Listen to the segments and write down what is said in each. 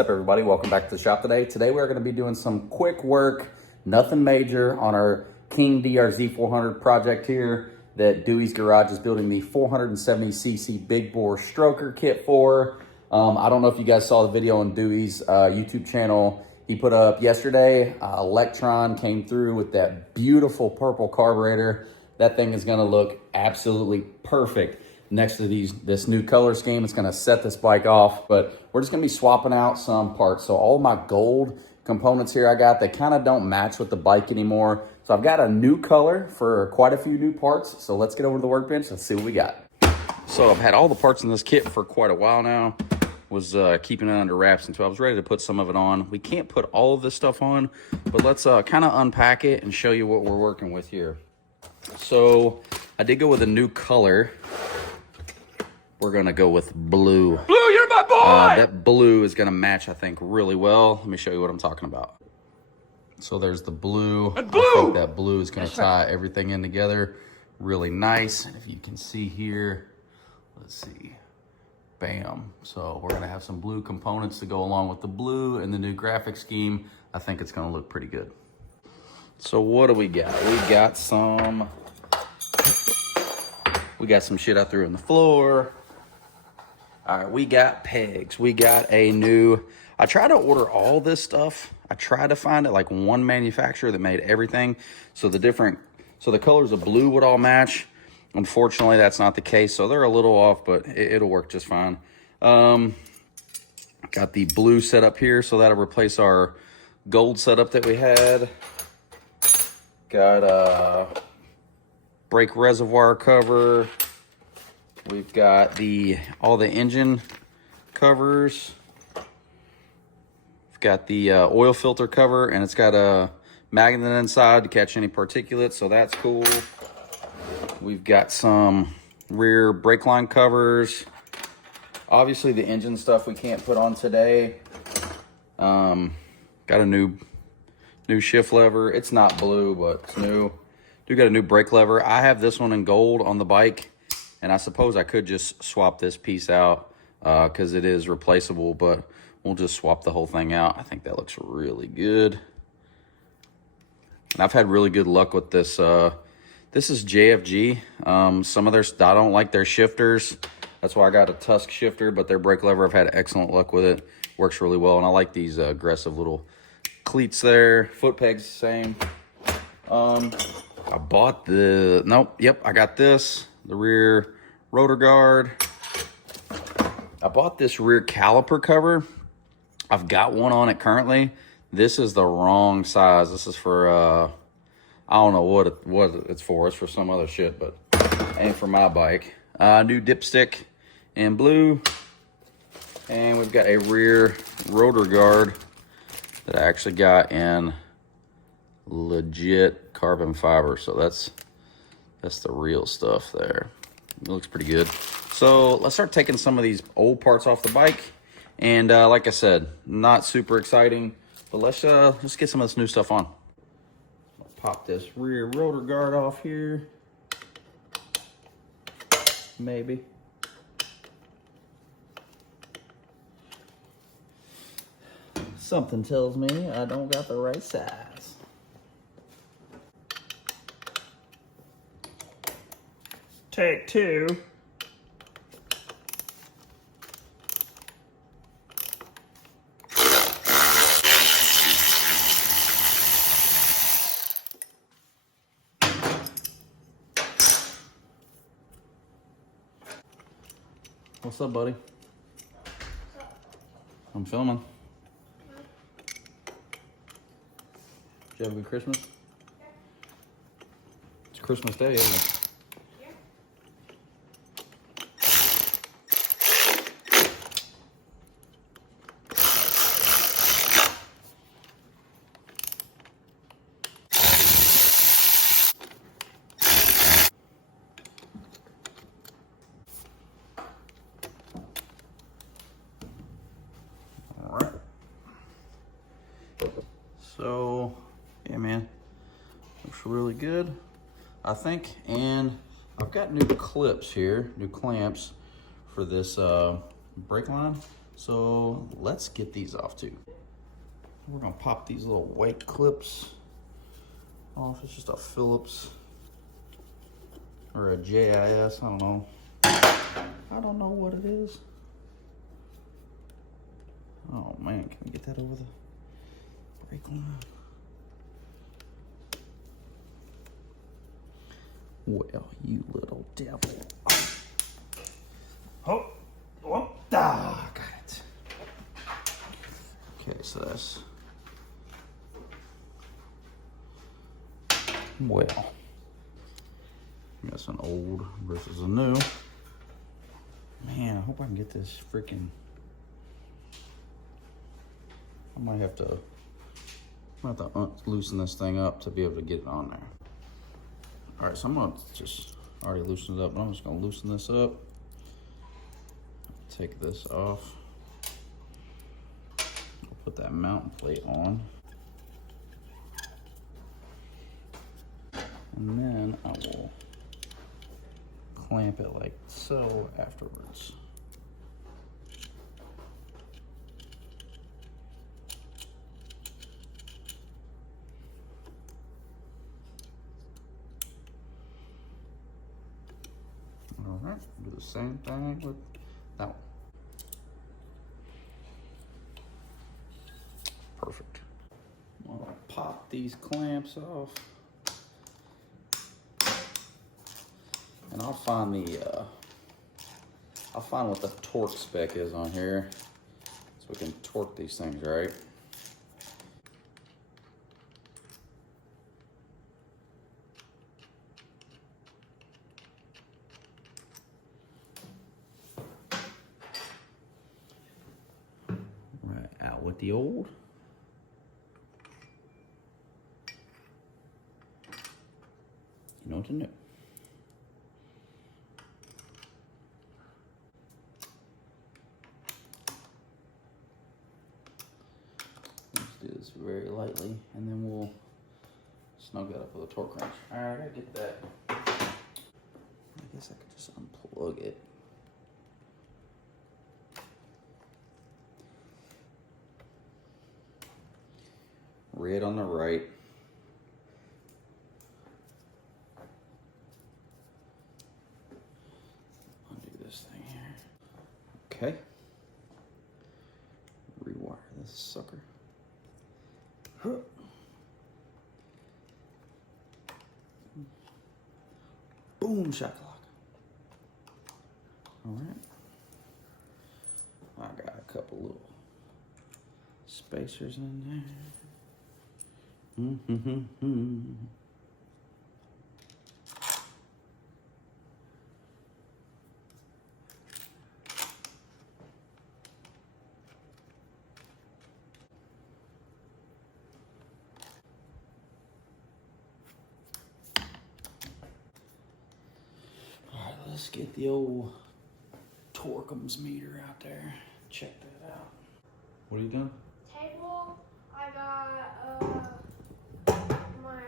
up, everybody? Welcome back to the shop today. Today we're going to be doing some quick work, nothing major, on our King DRZ400 project here that Dewey's Garage is building the 470cc big bore stroker kit for. I don't know if you guys saw the video on Dewey's YouTube channel he put up yesterday. Electron came through with that beautiful purple carburetor. That thing is going to look absolutely perfect next to this new color scheme. It's gonna set this bike off, but we're just gonna be swapping out some parts. So all my gold components here I got, they kind of don't match with the bike anymore. So I've got a new color for quite a few new parts. So let's get over to the workbench and see what we got. So I've had all the parts in this kit for quite a while now. Was keeping it under wraps until I was ready to put some of it on. We can't put all of this stuff on, but let's kind of unpack it and show you what we're working with here. So I did go with a new color. We're gonna go with blue. Blue, you're my boy! That blue is gonna match, I think, really well. Let me show you what I'm talking about. So there's the blue. And blue! I think that blue is gonna tie everything in together really nice. And if you can see here, let's see, bam. So we're gonna have some blue components to go along with the blue and the new graphic scheme. I think it's gonna look pretty good. So what do we got? We got some shit I threw on the floor. All right, we got pegs. We got a new, I tried to order all this stuff. I tried to find it like one manufacturer that made everything. So the colors of blue would all match. Unfortunately, that's not the case. So they're a little off, but it'll work just fine. Got the blue setup here. So that'll replace our gold setup that we had. Got a brake reservoir cover. We've got all the engine covers. We've got the oil filter cover, and it's got a magnet inside to catch any particulates, so that's cool. We've got some rear brake line covers. Obviously, the engine stuff we can't put on today. Got a new shift lever. It's not blue, but it's new. Do got a new brake lever. I have this one in gold on the bike, and I suppose I could just swap this piece out because it is replaceable, but we'll just swap the whole thing out. I think that looks really good. And I've had really good luck with this. This is JFG. Some of I don't like their shifters. That's why I got a Tusk shifter, but their brake lever, I've had excellent luck with it. Works really well, and I like these aggressive little cleats there. Foot pegs, same. I bought I got this, the rear rotor guard. I bought this rear caliper cover. I've got one on it currently. This is the wrong size. This is for, I don't know what it's for. It's for some other shit, but ain't for my bike. New dipstick in blue. And we've got a rear rotor guard that I actually got in legit carbon fiber, so that's the real stuff there. It looks pretty good. So let's start taking some of these old parts off the bike, and like I said, not super exciting, but let's get some of this new stuff on. I'll pop this rear rotor guard off here, maybe. Something tells me I don't got the right size. Take two. What's up, buddy? I'm filming. Did you have a good Christmas? It's Christmas Day, isn't it? So, yeah, man, looks really good, I think. And I've got new clips here, new clamps for this brake line. So let's get these off too. We're gonna pop these little white clips off. It's just a Phillips or a JIS, I don't know. I don't know what it is. Oh man, can we get that over the brake line? Well, you little devil. Oh, oh, Ah, got it. Okay, so that's, well, that's an old versus a new. Man, I hope I can get this freaking, I might have to loosen this thing up to be able to get it on there. All right, so I'm gonna just already loosen it up, but I'm just gonna loosen this up. Take this off. I'll put that mounting plate on. And then I will clamp it like so afterwards. All right, do the same thing with that one. Perfect. I'm gonna pop these clamps off. And I'll find what the torque spec is on here so we can torque these things right. Right, out with the old. You know what to do. Do this very lightly, and then we'll snug that up with a torque wrench. All right, I gotta get that. I guess I could just unplug it. Red on the right. Undo this thing here. Okay. Rewire this sucker. Boom, shakalaka. All right. I got a couple little spacers in there. Let's get the old Torquems meter out there. Check that out. What are you doing? Table, I got my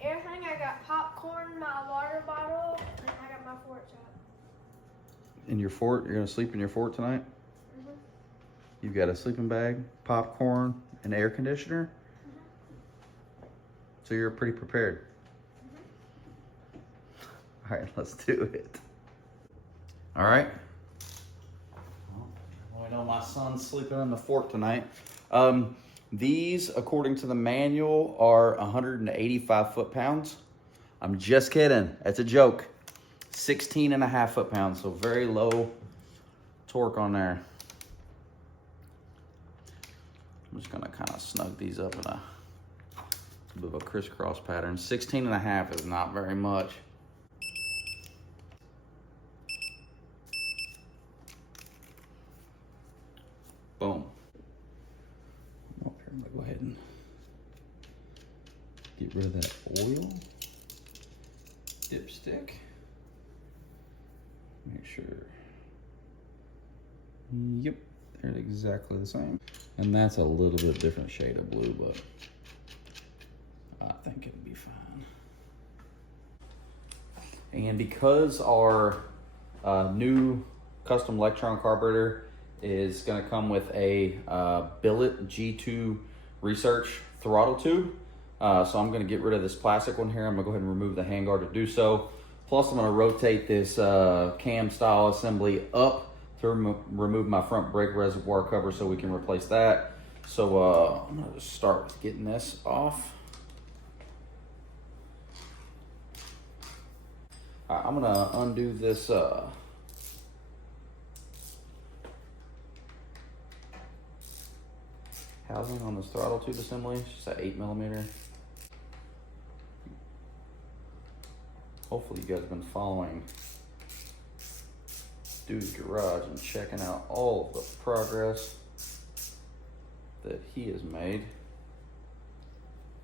everything. I got popcorn, my water bottle, and I got my forks out. In your fort? You're gonna sleep in your fort tonight? Mhm. You've got a sleeping bag, popcorn, and air conditioner? So you're pretty prepared. All right, let's do it. All right. Well, I know my son's sleeping in the fort tonight. These, according to the manual, are 185 foot-pounds. I'm just kidding. That's a joke. 16.5 foot-pounds, so very low torque on there. I'm just gonna kind of snug these up in a bit of a crisscross pattern. 16.5 is not very much. Boom. Oh, here, I'm gonna go ahead and get rid of that oil. Dipstick. Make sure. Yep, they're exactly the same. And that's a little bit different shade of blue, but I think it'll be fine. And because our new custom Electron carburetor is going to come with a billet G2 research throttle tube. So I'm going to get rid of this plastic one here. I'm going to go ahead and remove the handguard to do so. Plus I'm going to rotate this cam style assembly up to remove my front brake reservoir cover so we can replace that. So I'm going to just start with getting this off. I'm going to undo this housing on this throttle tube assembly. It's just an 8mm. Hopefully you guys have been following Dude's Garage and checking out all of the progress that he has made,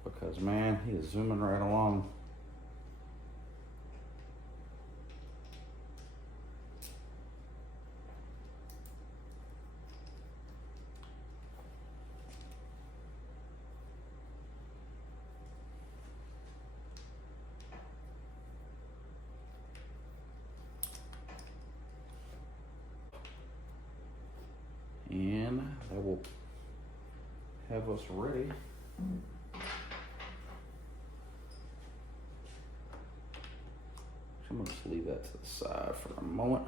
because man, he is zooming right along. And that will have us ready. So I'm going to just leave that to the side for a moment.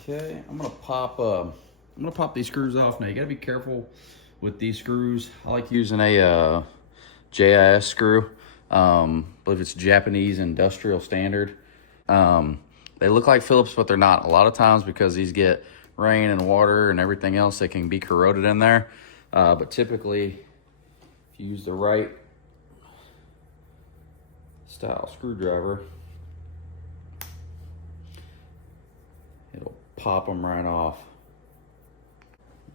Okay, I'm gonna pop these screws off. Now you gotta be careful with these screws. I like using a JIS screw. I believe it's Japanese industrial standard. They look like Phillips, but they're not. A lot of times, because these get rain and water and everything else, they can be corroded in there. But typically, if you use the right style screwdriver, it'll pop them right off.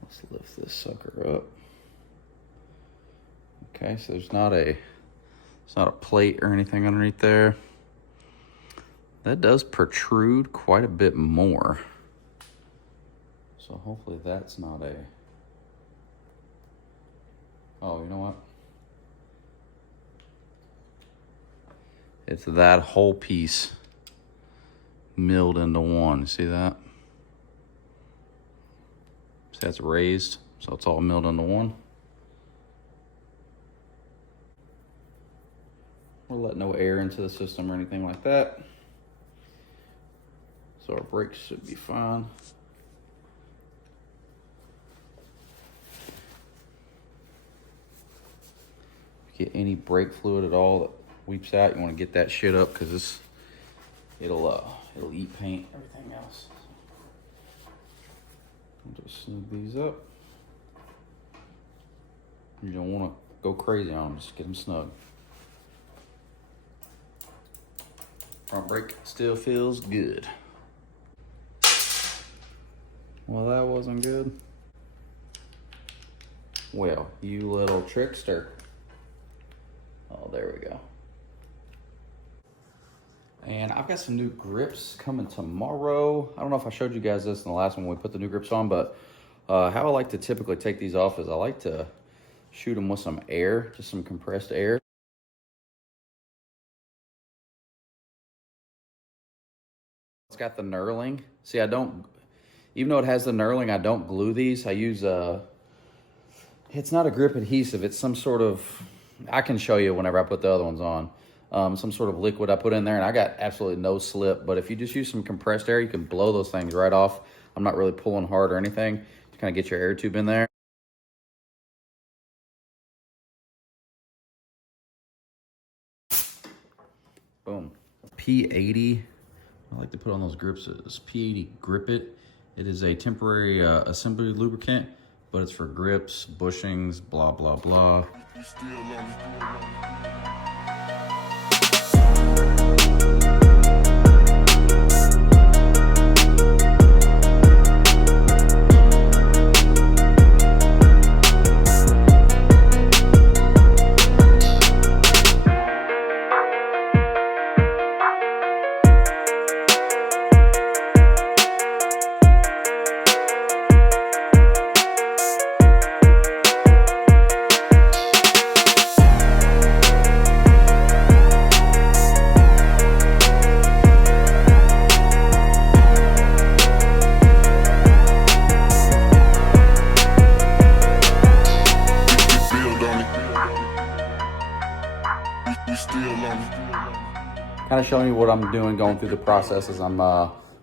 Let's lift this sucker up. Okay, so it's not a plate or anything underneath there. That does protrude quite a bit more. So hopefully that's not a... Oh, you know what? It's that whole piece milled into one. See that? See, that's raised, so it's all milled into one. We'll let no air into the system or anything like that. So our brakes should be fine. If you get any brake fluid at all that weeps out, you want to get that shit up, because it'll eat paint, everything else. I'll just snug these up. You don't want to go crazy on them, just get them snug. Front brake still feels good. Well, that wasn't good. Well, you little trickster. Oh, there we go. And I've got some new grips coming tomorrow. I don't know if I showed you guys this in the last one when we put the new grips on, but how I like to typically take these off is I like to shoot them with some air, just some compressed air. It's got the knurling. See, even though it has the knurling, I don't glue these. I use it's not a grip adhesive. It's some sort of, I can show you whenever I put the other ones on. Some sort of liquid I put in there, and I got absolutely no slip. But if you just use some compressed air, you can blow those things right off. I'm not really pulling hard or anything. Just kind of get your air tube in there. Boom. P80. I like to put on those grips is P80 Grip It. It is a temporary assembly lubricant, but it's for grips, bushings, blah, blah, blah. kind of showing you what I'm doing, going through the process as I'm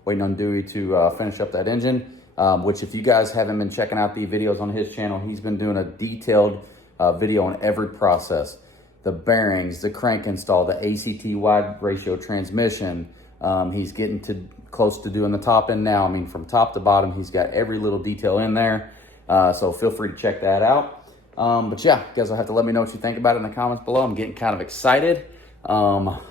waiting on Dewey to finish up that engine, which if you guys haven't been checking out the videos on his channel, he's been doing a detailed video on every process. The bearings, the crank install, the ACT wide ratio transmission. He's getting close to doing the top end now. I mean, from top to bottom, he's got every little detail in there. So feel free to check that out. But yeah, you guys will have to let me know what you think about it in the comments below. I'm getting kind of excited. I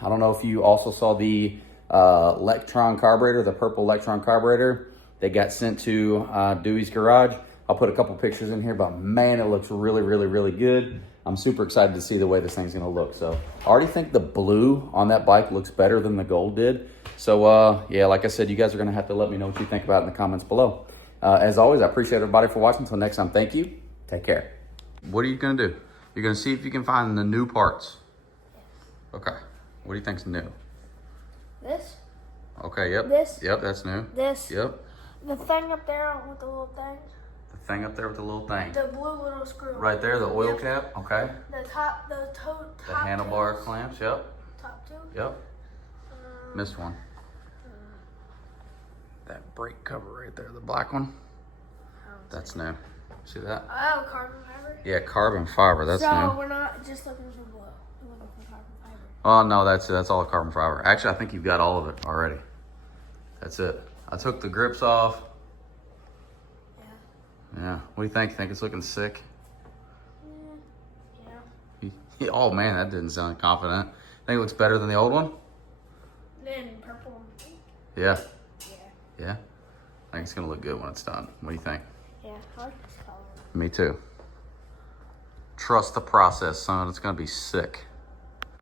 don't know if you also saw the Electron carburetor, the purple Electron carburetor that got sent to Dewey's garage. I'll put a couple pictures in here, but man, it looks really, really, really good. I'm super excited to see the way this thing's gonna look. So I already think the blue on that bike looks better than the gold did. So yeah, like I said, you guys are gonna have to let me know what you think about it in the comments below. As always, I appreciate everybody for watching. Until next time, thank you. Take care. What are you gonna do? You're gonna see if you can find the new parts. Okay. What do you think's new? This. Okay, yep. This. Yep, that's new. This. Yep. The thing up there with the little thing. The thing up there with the little thing. The blue little screw. Right there, the oil Yep. cap, okay. The top, the toe, top. The handlebar toes. clamps, yep. Top two. Yep. Missed one. That brake cover right there, the black one. That's new. See that? Oh, carbon fiber. Yeah, carbon fiber, that's so new. we're not just looking for blue. We're looking for carbon fiber. Oh no, that's all carbon fiber. Actually, I think you've got all of it already. That's it. I took the grips off. Yeah. What do you think? Think it's looking sick? Yeah. Oh man, that didn't sound confident. Think it looks better than the old one? Then purple and pink. Yeah. Yeah. Yeah? I think it's gonna look good when it's done. What do you think? Yeah, I like this color. Me too. Trust the process, son. It's gonna be sick.